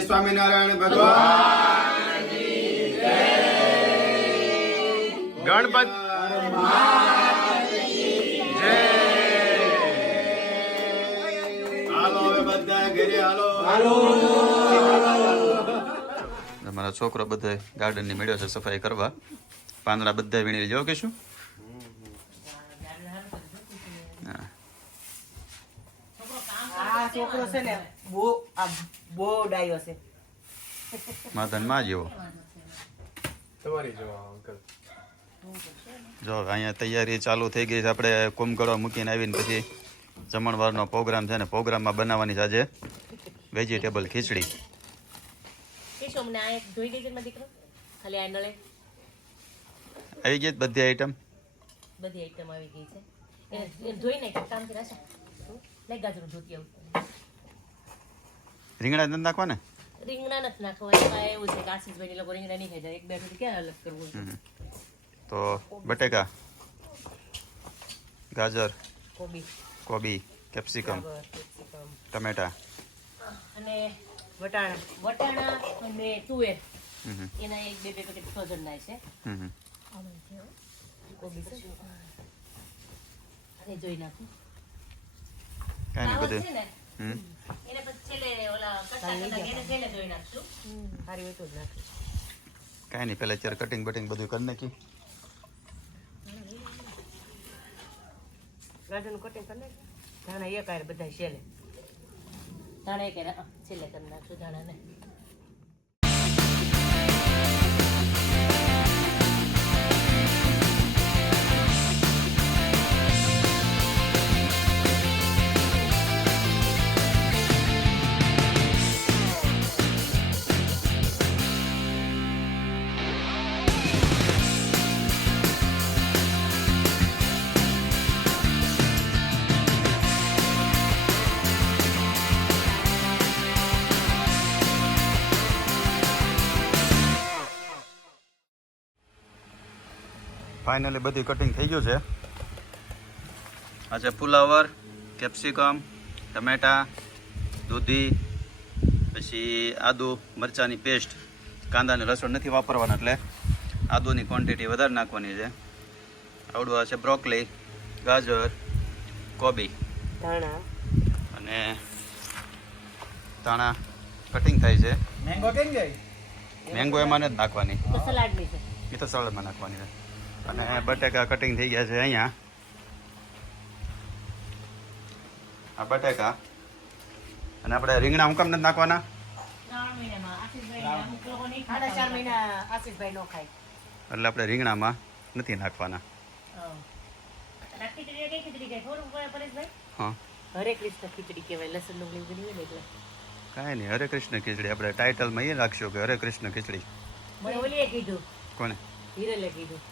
સ્વામિનારાયણ ભગવાન. ગણપત. જય. છોકરો બધા ગાર્ડનની છોકરો બધા ગાર્ડનની મેળ્યો છે સફાઈ કરવા. પાંદડા બધા વીણી લેજો કે શું? છોકરો છે ને બહુ આ બહુ ડાયો છે. માધનમાં જેવો. જો હવે અહીંયા તૈયારી ચાલુ થઈ ગઈ છે. આપણે કુંભકળો મૂકીને આવીને પછી જમણવારનો પ્રોગ્રામ છે ને પ્રોગ્રામમાં બનાવવાની છે આજે. વેજીટેબલ ખીચડી. કેશવ અમને આ એક ધોઈ દેજે મારો દીકરો? ખાલી આ નળે. આવી ગઈ બધી આઈટમ બધી આઈટમ આવી ગઈ છે. ધોઈ નાખી કામ કરાશે લઈ ગાજર ધોતી આવું. રીંગણા નથી નાખવાને? રીંગણા નથી નાખવાના. એવું છે કે આશીષભાઈ લોકો રીંગણા નહીં ખાઈ જાય. એક બે મિનિટ ક્યાં અલગ કરવું તો બટેકા ગાજર કોબી. કોબી કેપ્સિકમ ટમેટા. અને વટાણા. વટાણા અને તુવેર. એના એક બે બે પેકેટ ફ્રોઝન ના છે. કોબી છે? અને જોઈ નાખું. કાંઈ નહીં બધું કાંઈ નહીં પેલા અત્યારે કટિંગ બટિંગ બધું કરી નાખી ગાજરનું કટિંગ કરી નાખ ધાણા એક બધા છેલ્લે ધાણા એક છેલ્લે કરી નાખશું ધાણાને ફાઇનલી બધું કટિંગ થઈ ગયું છે. આ છે ફુલાવર કેપ્સિકમ ટમેટા દૂધી પછી આદુ મરચાંની પેસ્ટ કાંદાને લસણ નથી વાપરવાના એટલે આદુની ક્વોન્ટિટી વધારે નાખવાની છે. આવડું આ છે બ્રોકલી ગાજર કોબી. અને ધાણા કટિંગ થાય છે. મેંગો એમાં જ નાખવાની. તો સલાડની છે. એ તો સળમાં નાખવાની છે. અને બટેકા કટિંગ થઈ ગયા છે અહીંયા. આ બટેકા. અને આપણે રીંગણા હું કામ નથી નાખવાના? એટલે આપણે રીંગણામાં નથી નાખવાના. હરે કૃષ્ણ ખીચડી કહેવાય. લસણનું નહીં એટલે. કાંઈ નહીં હરે કૃષ્ણ ખીચડી. આપણે ટાઇટલમાં એ રાખશું કે હરે કૃષ્ણ ખીચડી. ઓલીએ કીધું. કોને? હિરલે કીધું.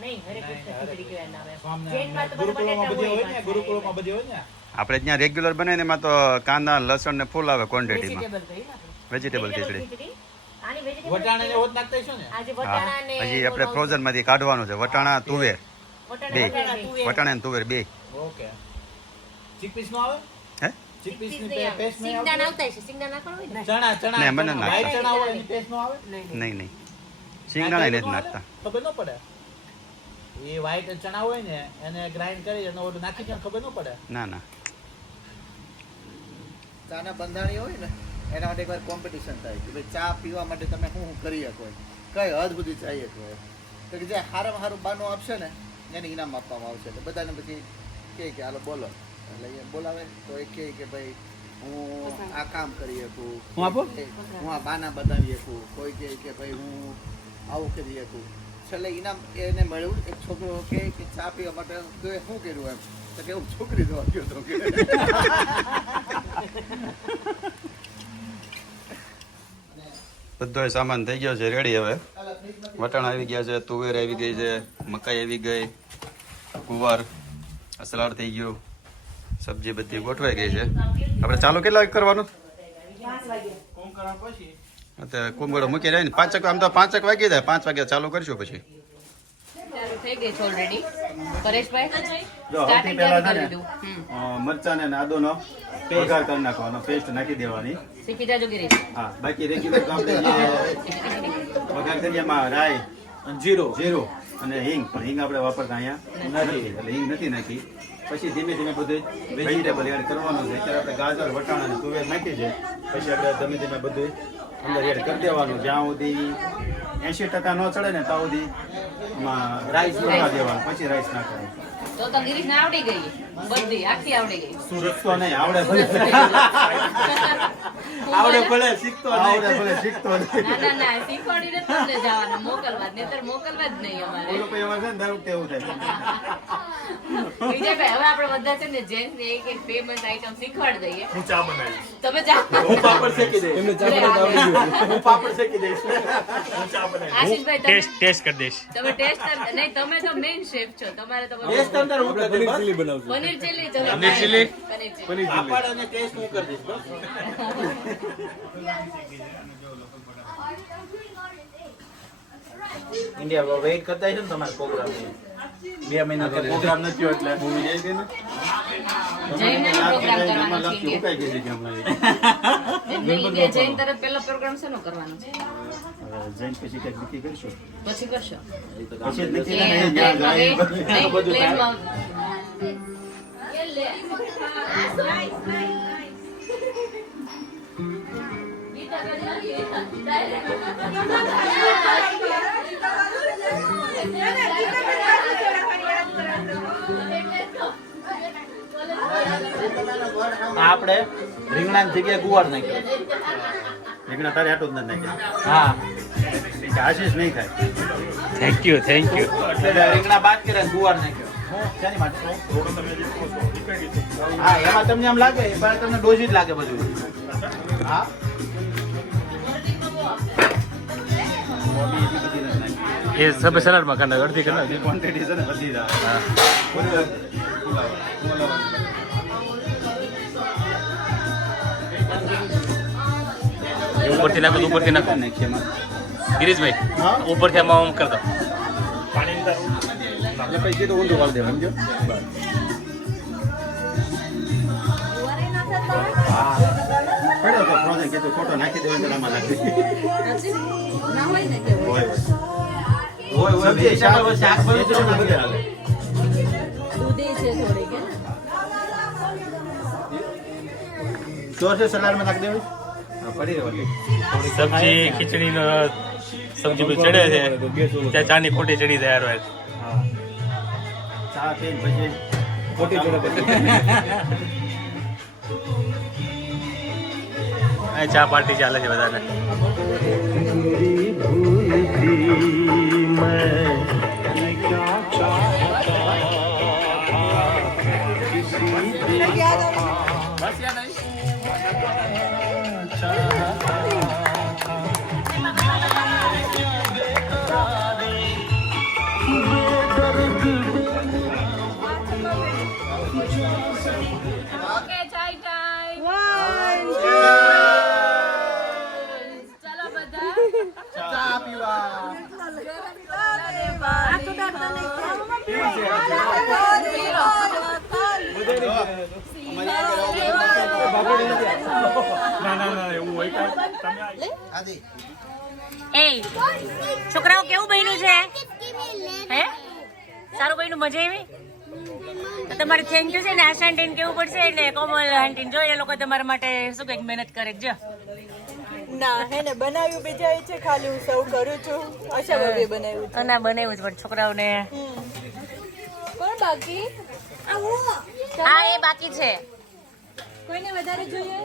નહીં હરે કૃષ્ણ ખીચડી કહેવાય નામ. જૈનમાં તો બટેટા હોય ને પાછા બધી હોય ને? આપણે જ્યાં રેગ્યુલર બનાવીને એમાં તો કાંદા લસણ ને ફૂલ આવે ક્વોન્ટિટીમાં વેજીટેબલ ખીચડી. હજી આપણે ફ્રોઝન ફ્રોઝનમાંથી કાઢવાનું છે. વટાણા તુવેર. વટાણા બે. વટાણા તુવેર. વટાણા ને તુવેર બે. ઓકે. ચીકપીસ નો આવે? હે? ચણા ચણા મને ચણા. નાખતા. white ચણા હોય એની પેસ્ટ નો આવે? નહીં નહીં. નહીં નહીં શિંગદાણા નાખતા. ખબર ન પડે. એ white ચણા હોય ને એને ગ્રાઇન્ડ કરી અને ઓલું નાખી ખબર ન પડે. ના ના. ચાના બંધાણી હોય ને એના માટે એકવાર કોમ્પિટિશન થાય કે ભાઈ ચા પીવા માટે તમે શું શું કરી શકો કઈ હદ સુધી ચાહીએ શકો તો કે જે સારામાં સારું બાનું આપશે ને એને ઇનામ આપવામાં આવશે. એટલે બધાને પછી કહે કે હાલો બોલો. એટલે એ બોલાવે તો એ કહે કે ભાઈ હું આ કામ કરી શકું. હું આ બાના બતાવી શકું. કોઈ કહે કે ભાઈ હું આવું કરી હતું છેલ્લે ઇનામ એને મળ્યું. એક છોકરો કે ચા પીવા માટે તો એ શું કર્યું એમ? તો કે હું છોકરી જોવા ગયો હતો કે. બધો સામાન થઈ ગયો છે રેડી હવે. વટાણા આવી ગયા છે તુવેર આવી ગઈ છે મકાઈ આવી ગઈ કુવાર સલાડ થઈ ગયું સબ્જી બધી ગોઠવાઈ ગઈ છે. આપણે ચાલુ કેટલા વાગે કરવાનું? કરવા પછી? અત્યારે કુંભળો મૂકી જાય ને પાંચક આમ તો પાંચક વાગી જાય પાંચ વાગ્યા ચાલુ કરશું પછી. થઈ ગઈ છે already. પરેશભાઈ જો સૌથી પહેલા છે કરી ને. મરચા ને વઘાર કરી નાખવાનો પેસ્ટ નાખી દેવાની. શીખી જાજો ગિરીશ. હા બાકી રેગ્યુલર તો આપણે વઘાર કરીએ રાઈ અને જીરો. જીરું અને હિંગ. પણ હિંગ આપણે વાપરતા અહીંયા નથી. એટલે હિંગ નથી નાખી. પછી ધીમે ધીમે બધું વેજીટેબલ એડ કરવાનું છે. અત્યારે આપણે ગાજર વટાણા અને તુવેર નાખી છે પછી આપણે ધીમે ધીમે બધું અંદર એડ કરી દેવાનું, જ્યાં સુધી એંશી ટકા ન ચડે ને, ત્યાં સુધી રાઈસ નાખી દેવાનું, પછી રાઈસ નાખવાનું. તો તો ગિરીશ ને આવડી ગઈ. બધી આખી આવડી ગઈ. શીખતો નહીં આવડે ભલે. આવડે ભલે શીખતો આવડે ભલે શીખતો ના ના ના શીખવાડીને તમને જવાના. મોકલવા નહીતર મોકલવા જ નહીં અમારે. એ લોકો એમાં ને દર વખતે એવું થાય. વિજયભાઈ હવે આપણે બધા છે ને જેન્ટ્સ ને એક એક ફેમસ આઈટમ શીખવાડી દઈએ. હું ચા બનાવીશ. તમે જા હું પાપડ શેકી દઈશ. હું પાપડ શેકી દઈશ. હું ચા બનાવીશ. આશીષભાઈ તમે ટેસ્ટ ટેસ્ટ કરી દઈશ. તમે ટેસ્ટ નહીં તમે તો મેઇન શેફ છો. તમારે તો ટેસ્ટ અંદર હું કરી દઉં ચીલી બનાવજો પનીર ચીલી તમે પનીર ચીલી? પનીર ચીલી. પાપડ અને ટેસ્ટ હું કરી દઈશ બસ. ઇન્ડિયા વેઇટ કરતા છે ને તમારા પ્રોગ્રામ બે મહિના તો પ્રોગ્રામ નથી એટલે મૂવી જાય છે ને. જૈન તરફ પહેલો પ્રોગ્રામ શેનો કરવાનો છે? જૈન પછી કંઈક નક્કી કરશું? પછી કરશો. પછી નક્કી એ કરે ને જ્યાં પ્લેનમાં જાય ગઈ- નહીં, બધું આપણે રીંગણાની જગ્યાએ ગુવાર નાખ્યો. રીંગણા તારે આટલું જ નથી નાખ્યા. હા. આશીષ નહીં થાય થેન્ક યુ થેન્ક યુ એટલે રીંગણા બાદ કર્યા ગુવાર નાખ્યો. હું શેની માટે? હા એમાં તમને આમ લાગે પણ તમને ડોઝી જ લાગે બધું. હા? એ સબ સલાડમાં ખાના અડધી કરી નાખજો. ક્વોન્ટિટી છે ને વધી જાય ઉપરથી નાખો તો ઉપરથી નાખો નાખીએ એમાં. ગિરીશભાઈ ઉપરથી આમાં આમ કરતો એટલે પછી સીધું ઊંધું વાળી દેવાનું સમજો પડ્યો તો ફ્રોઝન કીધું ખોટો નાખી દેવાનો તો આમાં નાખી હોય હોય હોય બે હિસાબે શાક બની એ તો જાય ને બધે હાલે. ચોર છે સલાડમાં નાખી દેવું હા, ખીચડી નો સબ્જી સબ્જી બધું ચડે છે. ત્યાં ચાની ખોટી ચડી જાય હોય ચા ખોટી ચડે ચા પાર્ટી ચાલે છે બધાને. ઓકે ચાય ટાઈમ ચાલો બધા ચા પીવા એ છોકરાઓ કેવું બન્યું છે? હે? સારું બન્યું મજા આવી? તો તમારે થેન્ક યુ છે ને આશા આંટીને કેવું પડશે એટલે કોમલ આંટીને જો એ લોકો તમારા માટે શું કંઈક મહેનત કરે છે જો. ના હે ને બનાવ્યું બીજા છે ખાલી હું સર્વ કરું છું. આશા ભાભીએ બનાવ્યું છે. ના બનાવ્યું જ પણ છોકરાઓને. કોણ બાકી? હા એ બાકી છે. કોઈને વધારે જોઈએ?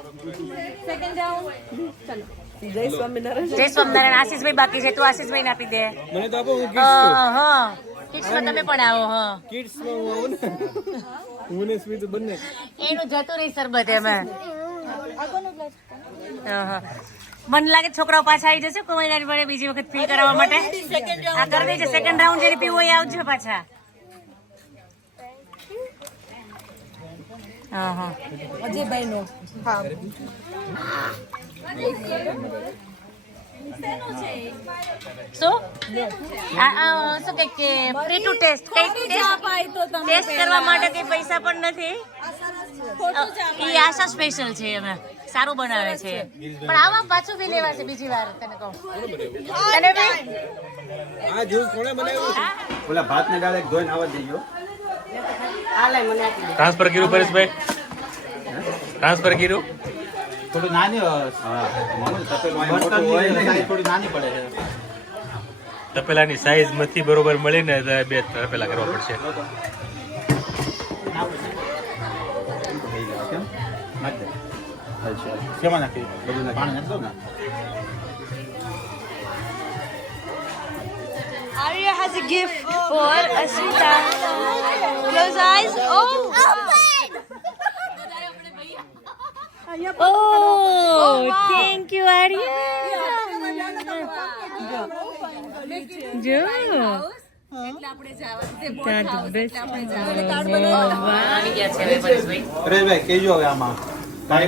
સેકન્ડ રાઉન્ડ ચલો. જય સ્વામિનારાયણ. જય સ્વામિનારાયણ. આશીષભાઈ બાકી છે તું આશીષભાઈ આપી દે. મને તો આપો હું હા હા. કિડ્સમાં તમે પણ આવો હા. કિડ્સમાં હું આવું ને? હું ને સ્મિત બંને. એનું જતું રહી સરબત એમાં. હા. મને લાગે છોકરાઓ પાછા આવી જશે કોઈ પડે બીજી વખત ફીલ કરાવવા માટે. આ કરવી છે સેકન્ડ રાઉન્ડ જેની પીવો હોય એ આવજો પાછા. હા હા અજયભાઈ નો હા. શું આ- આ શું કે કે ફ્રી ટુ ટેસ્ટ કઈ ટેસ્ટ ટેસ્ટ કરવા માટે કઈ પૈસા પણ નથી? એ આશા સ્પેશિયલ છે અમે સારું બનાવે છે. પણ આવા પાછું બી લેવા છે બીજી વાર તને કહું. તને બી હા? ઓલા ભાતને ડાયરેક્ટ ધોઈને આવવા દેજો. આ લઈ મને આપી દે. ટ્રાન્સફર કર્યું પરેશભાઈ. ટ્રાન્સફર કર્યું? થોડું નાની થોડી નાની પડે છે. તપેલાની સાઈઝ મથી બરોબર મળીને તો બે તપેલા કરવા પડશે. કેમ? નાખ બધું. પાણી નાખી દો ને. Arya has a gift for Asita. Close eyes. Oh! Oh, thank you, Arya. જો આવી ગયા છે હવે પરેશભાઈ પરેશભાઈ કહેજો હવે આમાં પાણી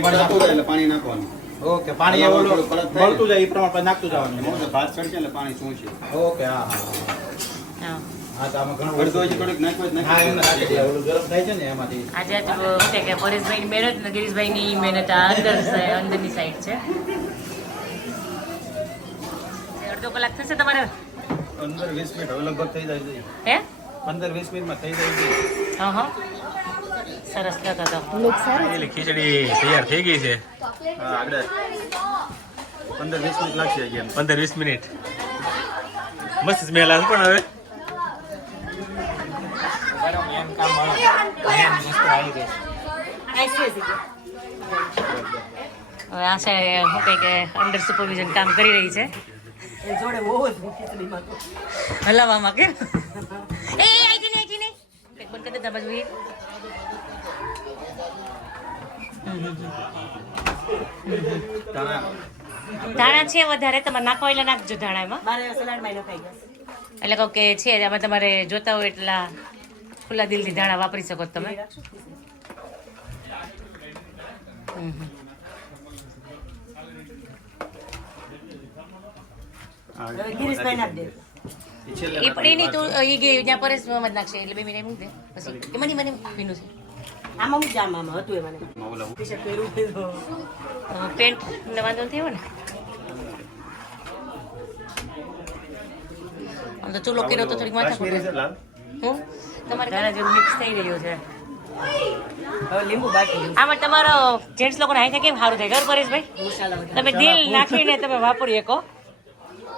પણ નાખવું એટલે પાણી નાખવાનું. ઓકે પાણી ને. જાય એ પ્રમાણે નાખતું જવાનું. ભાત ચડશે એટલે પાણી શું છે ઓકે હા. હા. ને આજે તો છે કે પરેશભાઈની મહેનત ને ગિરીશભાઈની મહેનત આ અંદર અંદરની સાઈડ છે. અડધો કલાક થશે તમારે? પંદર વીસ મિનિટ હવે લગભગ થઈ જાય છે. હે? પંદર વીસ મિનિટમાં થઈ જાય છે. હા હા. સરસ લગા તો એટલે ખીચડી તૈયાર થઈ ગઈ છે. હા આગળ. પંદર વીસ મિનિટ લાગશે પંદર વીસ મિનિટ. મસ્ત સ્મેલ આવે પણ હવે. હવે આશા છે શું કહે કે અંડર સુપરવિઝન કામ કરી રહી છે. એ જોડે બહુ જ ખીચડીમાં તો. હલાવવામાં કે? એ એ આઈ નહીં આઈ નહીં કંઈક બંધ કરી દે બાજુ ધાણા છે વધારે તમારે નાખો એટલે નાખજો ધાણા એમાં મારે સલાડમાં નખાઈ ગયા. એટલે કહું કે છે આમાં તમારે જોતા હોય એટલા ખુલ્લા દિલથી ધાણા વાપરી શકો છો તમે હમ હમ. હવે ગિરીશભાઈ નાખ દે એ છેલ્લે એ પણ એની તું એ ગઈ ત્યાં પરેશમાં જ નાખશે એટલે બે મિનિટ મૂક દે પછી એ મને મને ભીનું છે આમાં મૂક જા આમાં હતું એ મને નાખવાનું. ઓલા ટી શર્ટ પહેરવું હોય તો અ, પેન્ટ ને વાંધો નથી આવ્યો ને આમ તો ચૂલો કર્યો તો થોડીક માથા કાશ્મીરી છે લાલ હું તમારે જેવું મિક્સ થઈ રહ્યું છે. હવે લીંબુ બાકી આમાં તમારો જેન્ટ્સ લોકોને હાઈ કેમ સારું થાય? ઘર પરેશભાઈ તમે દિલ નાખીને તમે વાપરી શકો.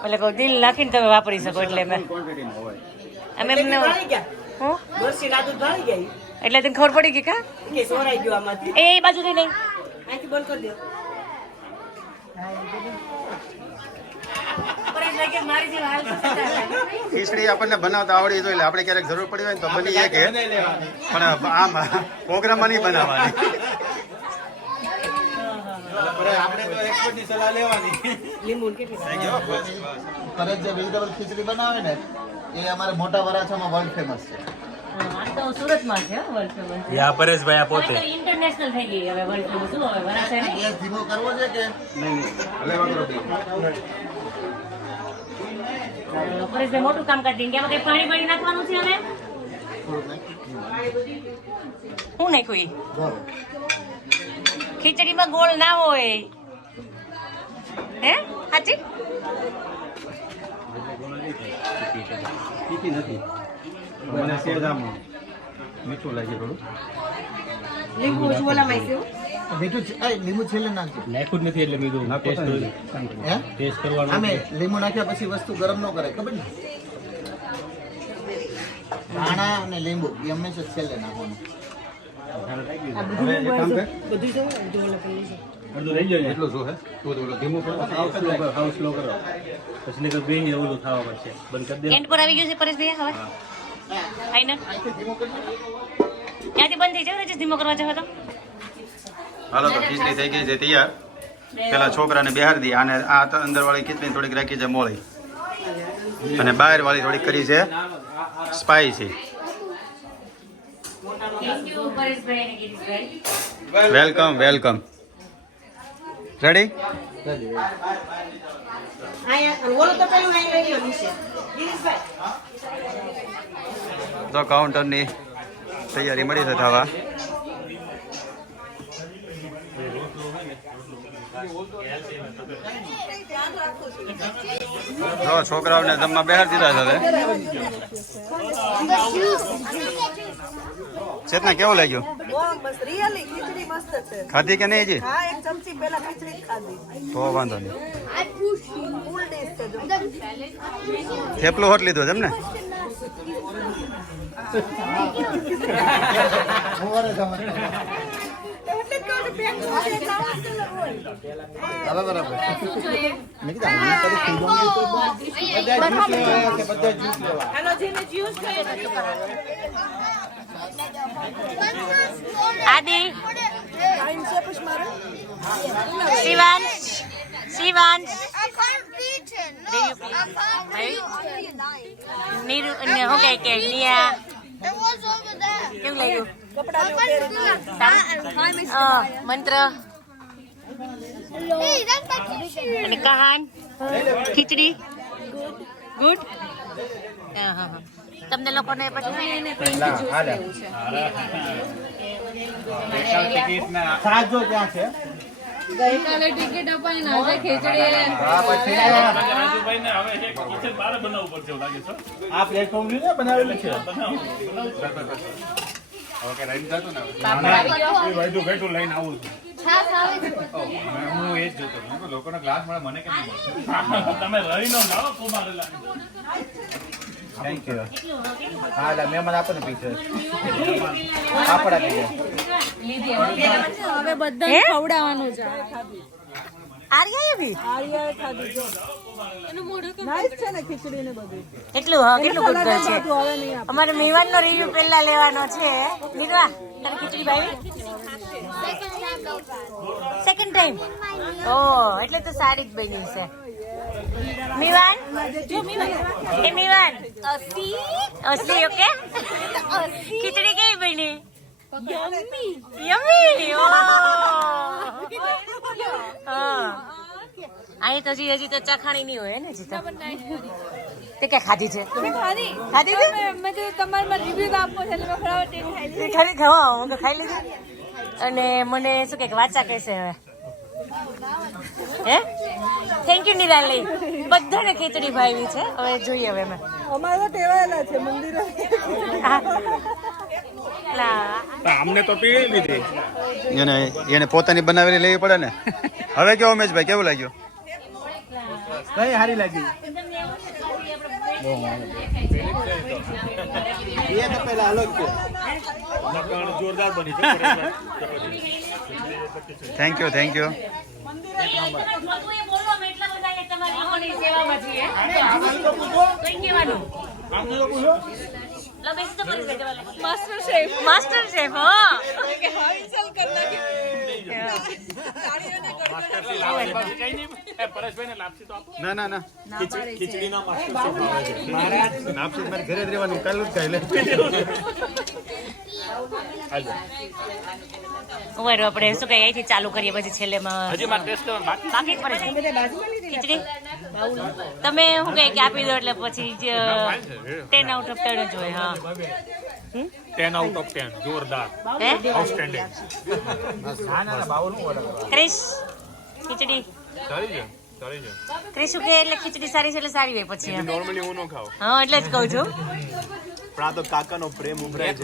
એટલે કહું દિલ નાખીને તમે વાપરી શકો એટલે અમે અમે એમને એટલે તને ખબર પડી ગઈ કા? સોરાઈ ગયો એ બાજુ બાજુ નહીં. બંધ કરી દો પરેશભાઈ કે મારી જેવા હાલ થશે તારે. ખીચડી આપણને બનાવતા આવડી જોઈએ એટલે આપણે ક્યારેક જરૂર પડી હોય ને તો બની શકે પણ આમ પ્રોગ્રામમાં નહીં બનાવવાની. આપણે તો expert સલાહ લેવાની. લીંબુ કેટલી જે વેજીટેબલ ખીચડી બનાવે ને એ અમારે મોટા વરાછામાં વર્લ્ડ ફેમસ છે. તો પરેશભાઈ પોતે. ઇન્ટરનેશનલ થઈ ગઈ હવે વર્લ્ડ ફેમસ શું હવે વરાછા ધીમો કરવો છે કે? નહીં નહીં. હલેવા કરો બે. પરેશભાઈ મોટું કામ કરી ઇન્ડિયામાં કઈ પાણી પાણી નાખવાનું છે હવે? શું નાખ્યું. ખીચડીમાં ગોળ ના હોય. હે? સાચી મને સેજામાં મીઠું લાગે થોડું. લીંબુ ઓછું ઓલામાં છે હો. મીઠું એ, લીંબુ છેલ્લે નાખજો. નાખ્યું નથી એટલે કીધું નાખો તો નથી. હે? ટેસ્ટ કરવાનો લીંબુ નાખ્યા પછી વસ્તુ ગરમ ન કરે ખબર ને? ધાણા અને લીંબુ એ હંમેશા છેલ્લે નાખવાનું. એન્ડ પર આવી ગયું છે પરેશભાઈ હવે? આઈને ક્યાંથી બંધ થઈ જાય ધીમો કરવા જવા તો? હાલો તો ખીચડી થઈ ગઈ છે તૈયાર. પેલા છોકરાને બિહાર દી અને આ અંદર વાળી ખીચડી થોડીક રાખી છે મોળી. અને બહાર વાળી થોડીક કરી છે સ્પાઈસી. Welcome welcome. રેડી તો કાઉન્ટરની તૈયારી મળી છે થવા જો છોકરાઓને જમવા બહાર દીધા છે ચેતના કેવું લાગ્યું? ખાધી કે નહીં હજી? હા એક ચમચી પેલા ખીચડી જ ખાધી. તો વાંધો નહીં. થેપલું હોટ લીધું છે એમ ને. હવે બરાબર મેં કીધું આમને કદી ખીરું નહીં તો બધા જ્યુસ લેવા કે બધા જ્યુસ લેવા હાલો જેને જ્યુસ જોઈએ તો શું કરવાનું? આદિ. શિવાંશ. શિવાંશ. નીરુ ને હું કહે કે નિયા. કેવું લાગ્યું? મંત્ર. અને કહાન? ખીચડી? ગુડ. હા હા હા. તમને લોકોને પછી સાજો ક્યાં છે? ગઈકાલે ટિકિટ અપાઈને આજે ખીચડી હા પછી રાજુભાઈને હવે કિચન બારે બનાવવું પડશે લાગે છે આ પ્લેટફોર્મ ને બનાવેલું છે વાયદું ઘેટું લઈને આવું છું છાશ આવે છે હું એ જ જોતો. મેં લોકોનો ગ્લાસ મળે મને કેમ? તમે રહીનો જાઓ કુમારેલા થેન્ક યુ હા એટલે મહેમાન આપો ને પીછે આપડા આપી હવે બધા ખવડાવવાનું છે. આર્યા એવી આર્યાએ ખાધી જો. અમારે મેવાન નો રિવ્યુ પેલા લેવાનો છે. નીકળવા તારે ખીચડી ભાઈ? સેકન્ડ ટાઈમ ઓ એટલે તો સારી જ બની છે. મીવાન એ મીવાન અસલી ઓકે ખીચડી કેવી બની? યમ્મી હા. અહીં તો હજી હજી તો ચખાણી નહીં હોય ને હજી તો. તે કે ખાધી છે? ખાધી. છે? તમારે રિવ્યુ આપો છે એટલે મેં તે ખાવા હું તો ખાઈ લીધી. અને મને શું કે વાચા કહેશે હવે? હે? થેન્ક યુ નિરાલી બધાને ખીચડી ભાવી છે. હવે જોઈએ હવે અમે. અમારે તો ટેવાયેલા છે મંદિરો. અમને તો પીળી લીધી. એને એને પોતાની બનાવેલી લેવી પડે ને. હવે કેવો ઉમેશભાઈ કેવું લાગ્યું? કઈ સારી લાગી? એ તો પેલા અલગ છે. જોરદાર બની છે. Thank you thank you master chef master chef હા. ને લાપસી તો ના ના મારે ઘરે જ રહેવાનું કાલ જ ખાઈ લે. ઉમેરો આપણે. શું કહીએ? અહીંથી ચાલુ કરીએ પછી છેલ્લે હજી મારે ટેસ્ટ કરવાનું બાકી બાકી જ ખીચડી? તમે શું કહે કે આપી દો એટલે પછી ટેન આઉટ ઓફ 10 જ હોય હા. ટેન આઉટ ઓફ 10 જોરદાર. હે? આઉટસ્ટેન્ડિંગ ક્રિશ ખીચડી. સારી છે સારી છે. ક્રિશ કે એટલે ખીચડી સારી છે એટલે સારી હોય પછી નોર્મલી હું ન ખાઉં. હા એટલે જ કહું છું. પણ આ તો કાકાનો પ્રેમ ઉભરે છે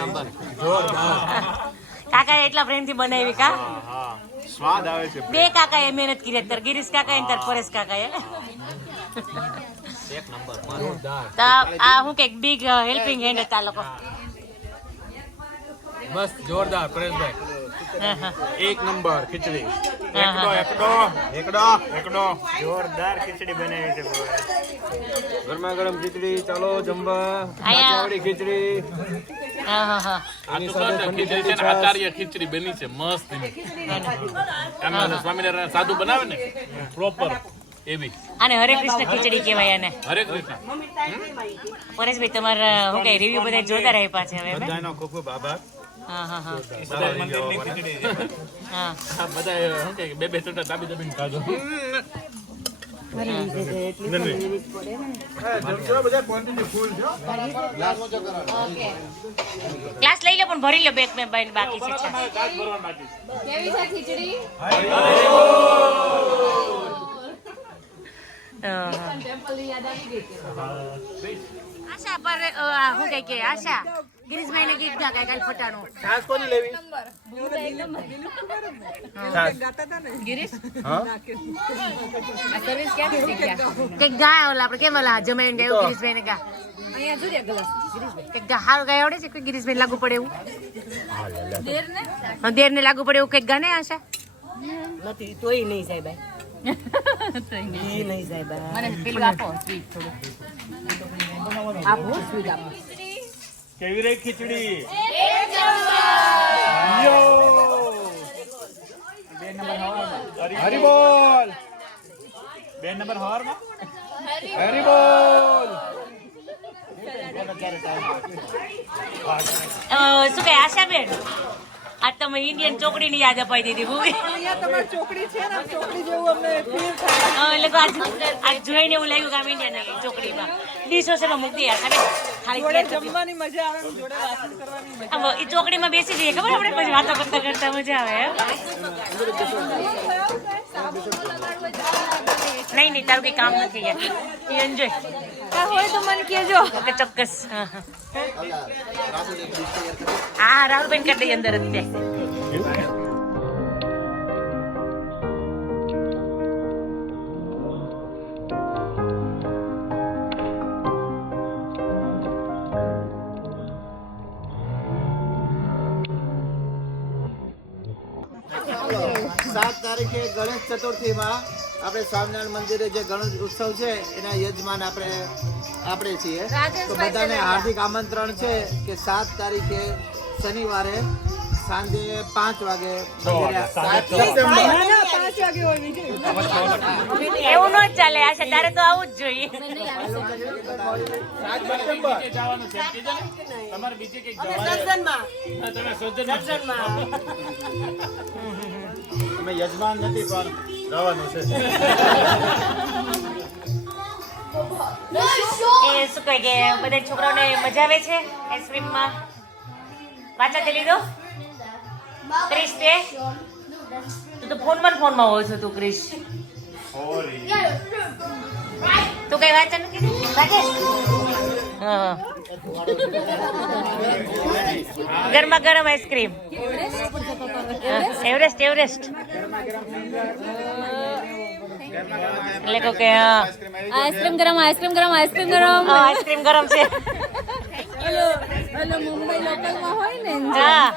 કાકા એટલા પ્રેમથી બનાવી કા? હા સ્વાદ આવે છે બે કાકાએ મહેનત કરી અત્યારે. ગિરીશ કાકા એ તાર પરેશ કાકા તો આ હું કે બિગ હેલ્પિંગ હેન્ડ હતા લોકો. બસ જોરદાર પરેશભાઈ. એક નંબર ખીચડી. હા, હા. એકડો. એકડો. એકડો. જોરદાર ખીચડી બનાવી છે ગરમા ગરમ ખીચડી ચાલો જમવા. ચાવડી ખીચડી. હા હા હા. ખીચડી છે ખીચડી બની છે મસ્ત સ્વામિનારાયણ સાધુ બનાવે ને પ્રોપર એવી. આને હરે કૃષ્ણ ખીચડી કહેવાય આને. હરે કૃષ્ણ. પરેશભાઈ તમારા હું કઈ રિવ્યુ બધા જોતા રહ્યા છે હવે બધાનો ખૂબ ખૂબ આભાર. હા હા હા. હા બધા શું કે બે બે દાબી દાબીને ખાધો છે ક્લાસ લઈ લો પણ ભરી લો બેગ મેં બાકી છે બાકી છે. કેવી છે ખીચડી આશા પર હું કઈ કે આશા ગિરીશભાઈ ને ગીત ગા કાલ ફટાણું છાસ કોની લેવી? ગિરીશ? સર્વિસ ક્યાંથી શીખ્યા? કંઈક ગા ઓલા આપણે કેમ ઓલા જમાઈને ગાયું ગિરીશભાઈ ને ગા કંઈક ગા હારું ગાય આવડે છે? કોઈ ગિરીશભાઈ લાગુ પડે એવું? દેર ને લાગુ પડે એવું કંઈક ગાને આશા? નથી તોય નહીં સાહેબ નહીં. સાહેબ મને પેલું આપો સ્વીટ થોડું. આપો સ્વીટ આપો. કેવી રહી ખીચડી? હરી બોલ. બે નંબર હોર હરી બોલ શું કહે આશાબેન આ તમે ઇન્ડિયન ચોકડીની યાદ અપાઈ દીધી ભૂમિ ચોકડી છે ને ચોકડી જેવું અમને એટલે આજ જોઈને એવું લાગ્યું કે આમ ઇન્ડિયન ચોકડીમાં. ડીશો છે મૂકી આશાબેન ખાલી જોડે જમવાની મજા આવે ને જોડે વાસણ કરવાની મજા ચોકડીમાં બેસી જઈએ ખબર આપણે? પછી વાતો કરતા કરતા મજા આવે નહીં નહીં તારું કઈ કામ નથી યાર. એન્જોય હોય તો મને કહેજો. ઓકે ચોક્કસ. હા હા. રાહુલબેન કરી દઈએ અંદર જ સાત તારીખે ગણેશ ચતુર્થીમાં આપણે સ્વામિનારાયણ મંદિરે જે ગણેશ ઉત્સવ છે એના યજમાન આપણે આપણે છીએ. તો બધાને હાર્દિક આમંત્રણ છે કે સાત તારીખે શનિવારે સાંજે પાંચ વાગે મંદિરે સાત સપ્ટેમ્બર ના ના પાંચ વાગે હોય વિજય એવું ન ચાલે આશા તારે તો આવું જ જોઈએ? તમારે બીજે કંઈક તમે અમે યજમાન નથી પણ જવાનું છે. એ શું કહે કે બધા છોકરાઓને મજા આવે છે આઈસ્ક્રીમમાં પાછા તે લીધો? ક્રિશ તે? તું તો ફોનમાં ફોનમાં હોય છે તું ક્રિશ. તું કઈ વાંચે નથી રાકેશ ગરમા ગરમ આઈસ્ક્રીમ. Everest Everest. એટલે કહું કે હા. આઈસ્ક્રીમ ગરમ આઈસ્ક્રીમ ગરમ આઈસ્ક્રીમ ગરમ. આઈસ્ક્રીમ ગરમ છે. મુંબઈ લોકલમાં હોય ને હા.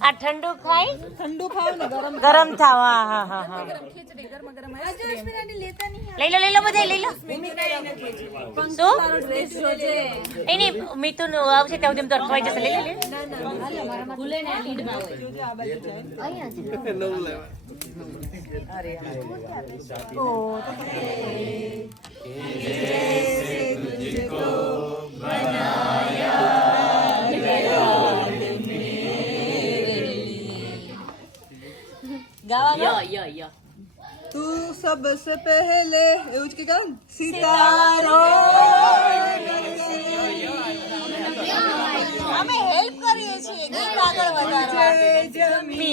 આ ઠંડુ ખાઈ ઠંડુ ખાવ ને ગરમ ગરમ થાવ હા હા હા હા. ખીચડી ગરમ ગરમ આઈસ્ક્રીમ લઈ લો લઈ લો બધે લઈ લો. શું? નહીં એની મીઠું નું આવશે ત્યાં સુધી તો અટવાઈ જશે. લઈ લે લઈ ના ભૂલે ને લીડમાં હોય. આ બાજુ જાય ય ય ય તું સબસે પહેલે એવું જ કે કહું સિતારો અમે હેલ્પ કરીએ છીએ ગીત આગળ વધારવા मी